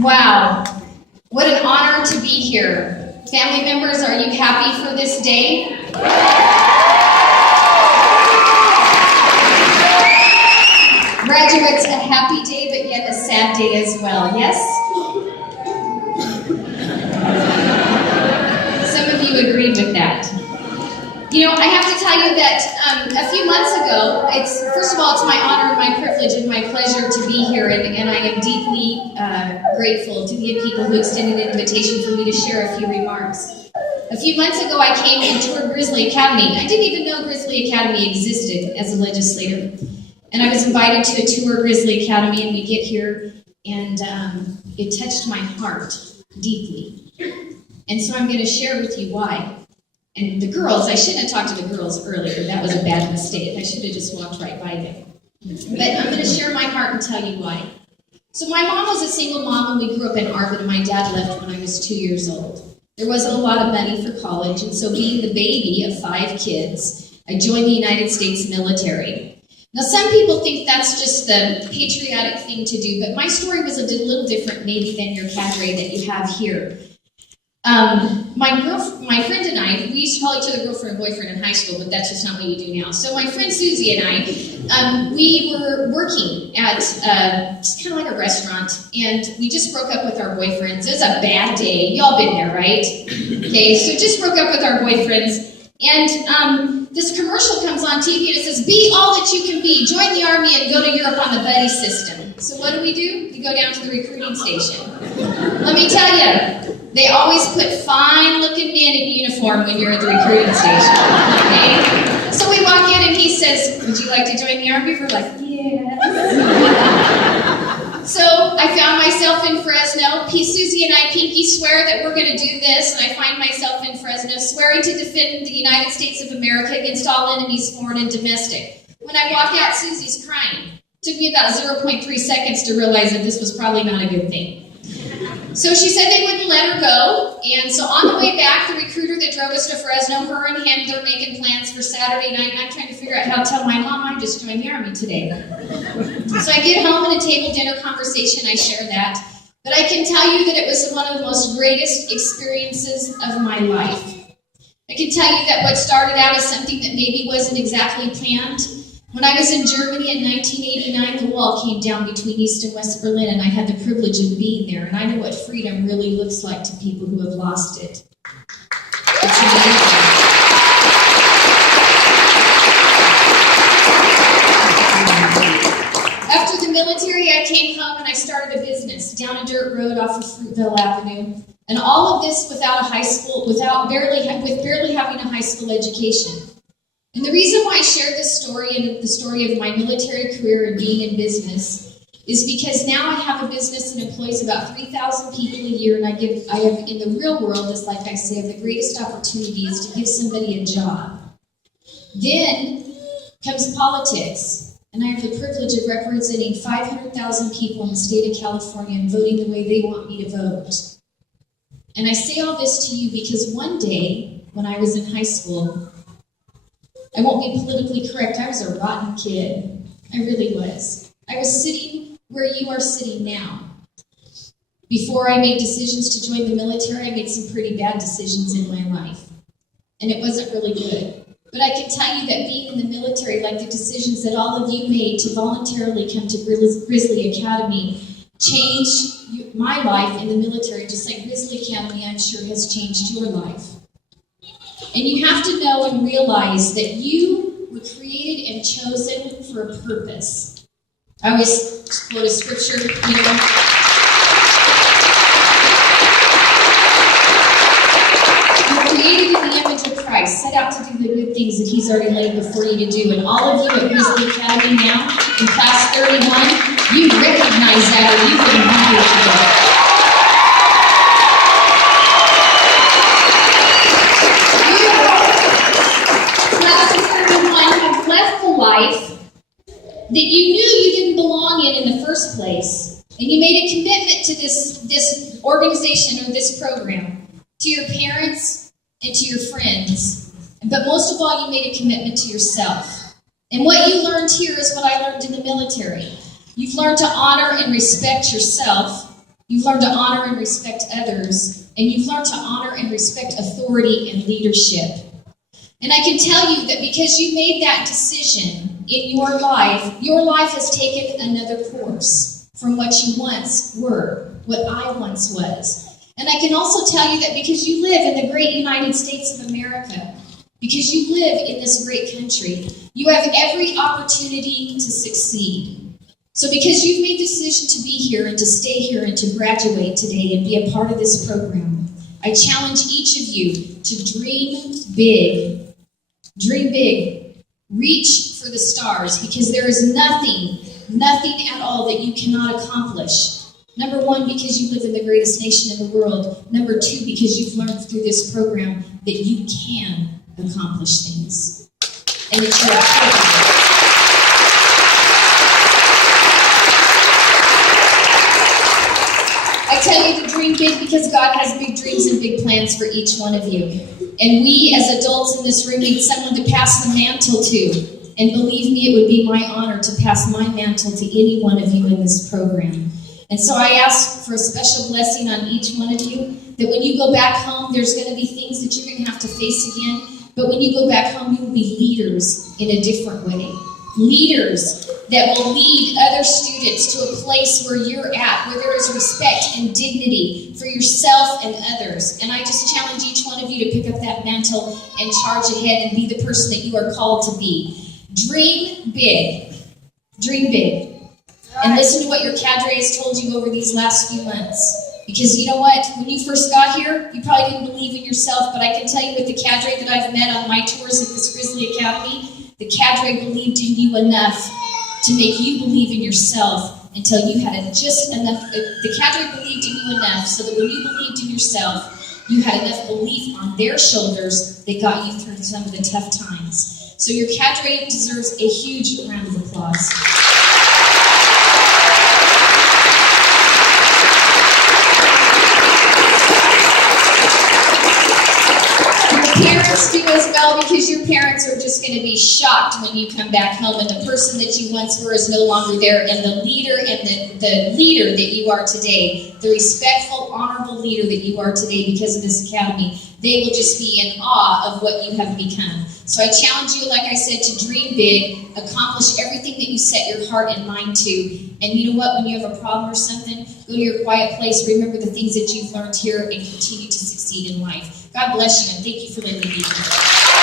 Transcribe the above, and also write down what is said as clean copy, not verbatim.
Wow, what an honor to be here. Family members, are you happy for this day? Graduates, a happy day, but yet a sad day as well, yes? Some of you agreed with that. You know, I have to tell you that a few months ago, first of all, it's my honor and my privilege and my pleasure to be here, and I am deeply grateful to the people who extended an invitation for me to share a few remarks. A few months ago, I came and toured Grizzly Academy. I didn't even know Grizzly Academy existed as a legislator, and I was invited to a tour of Grizzly Academy, and we get here, and it touched my heart deeply. And so I'm going to share with you why. And the girls, I shouldn't have talked to the girls earlier. That was a bad mistake. I should have just walked right by them. But I'm going to share my heart and tell you why. So my mom was a single mom, and we grew up in Arvin, and my dad left when I was 2 years old. There wasn't a lot of money for college, and so being the baby of 5 kids, I joined the United States military. Now, some people think that's just the patriotic thing to do, but my story was a little different maybe than your cadre that you have here. My friend and I, we used to call each other girlfriend and boyfriend in high school, but that's just not what you do now. So my friend Susie and I, we were working at it's kind of like a restaurant, and we just broke up with our boyfriends. It was a bad day. Y'all been there, right? Okay, so just broke up with our boyfriends, and this commercial comes on TV, and it says, "Be all that you can be. Join the Army and go to Europe on the buddy system." So what do? We go down to the recruiting station. Let me tell you, they always put fine-looking men in uniform when you're at the recruiting station. Okay? So we walk in, and he says, "Would you like to join the Army?" We're like, "Yes." So I found myself in Fresno. Susie and I pinky swear that we're going to do this, and I find myself in Fresno swearing to defend the United States of America against all enemies, foreign and domestic. When I walk out, Susie's crying. It took me about 0.3 seconds to realize that this was probably not a good thing. So she said they wouldn't let her go, and so on the way back, the recruiter that drove us to Fresno, her and him, they're making plans for Saturday night, and I'm trying to figure out how to tell my mom I just joined the Army today. So I get home, in a table dinner conversation, I share that, but I can tell you that it was one of the most greatest experiences of my life. I can tell you that what started out as something that maybe wasn't exactly planned. When I was in Germany in 1989, the wall came down between East and West Berlin, and I had the privilege of being there, and I know what freedom really looks like to people who have lost it. It's amazing. After the military, I came home and I started a business down a dirt road off of Fruitville Avenue, and all of this without a high school, with barely having a high school education. And the reason why I share this story and the story of my military career and being in business is because now I have a business that employs about 3,000 people a year, and I have in the real world, is like I say, the greatest opportunity is to give somebody a job. Then comes politics, and I have the privilege of representing 500,000 people in the state of California and voting the way they want me to vote. And I say all this to you because one day, when I was in high school, I won't be politically correct, I was a rotten kid. I really was. I was sitting where you are sitting now. Before I made decisions to join the military, I made some pretty bad decisions in my life. And it wasn't really good. But I can tell you that being in the military, like the decisions that all of you made to voluntarily come to Grizzly Academy, changed my life in the military, just like Grizzly Academy, I'm sure, has changed your life. And you have to know and realize that you were created and chosen for a purpose. I always quote a scripture, you know. You're created in the image of Christ, set out to do the good things that He's already laid before you to do. And all of you at Grizzly Academy now, in class 31, you recognize that, or you wouldn't be here today. Life that you knew you didn't belong in the first place, and you made a commitment to this organization or this program, to your parents and to your friends, but most of all, you made a commitment to yourself. And what you learned here is what I learned in the military. You've learned to honor and respect yourself, You've learned to honor and respect others, and you've learned to honor and respect authority and leadership. And I can tell you that because you made that decision in your life has taken another course from what you once were, what I once was. And I can also tell you that because you live in the great United States of America, because you live in this great country, you have every opportunity to succeed. So because you've made the decision to be here and to stay here and to graduate today and be a part of this program, I challenge each of you to dream big. Dream big. Reach for the stars, because there is nothing at all that you cannot accomplish. Number one, because you live in the greatest nation in the world. Number two, because you've learned through this program that you can accomplish things. And that you are capable. I tell you to dream big because God has big dreams and big plans for each one of you. And we as adults in this room need someone to pass the mantle to. And believe me, it would be my honor to pass my mantle to any one of you in this program. And so I ask for a special blessing on each one of you, that when you go back home, there's going to be things that you're going to have to face again. But when you go back home, you will be leaders in a different way. Leaders that will lead other students to a place where you're at, where there is respect and dignity for yourself and others. And I just challenge each one of you to pick up that mantle and charge ahead and be the person that you are called to be. Dream big. Dream big. And listen to what your cadre has told you over these last few months. Because you know what? When you first got here, you probably didn't believe in yourself, but I can tell you with the cadre that I've met on my tours at this Gizzly Academy, the cadre believed in you enough to make you believe in yourself until you had just enough. The cadre believed in you enough so that when you believed in yourself, you had enough belief on their shoulders that got you through some of the tough times. So your cadre deserves a huge round of applause. Parents do as well, because your parents are just going to be shocked when you come back home and the person that you once were is no longer there, and the leader that you are today, the respectful, honorable leader that you are today because of this academy, they will just be in awe of what you have become. So I challenge you, like I said, to dream big, accomplish everything that you set your heart and mind to. And you know what? When you have a problem or something, go to your quiet place, remember the things that you've learned here, and continue to succeed in life. God bless you, and thank you for letting me be here.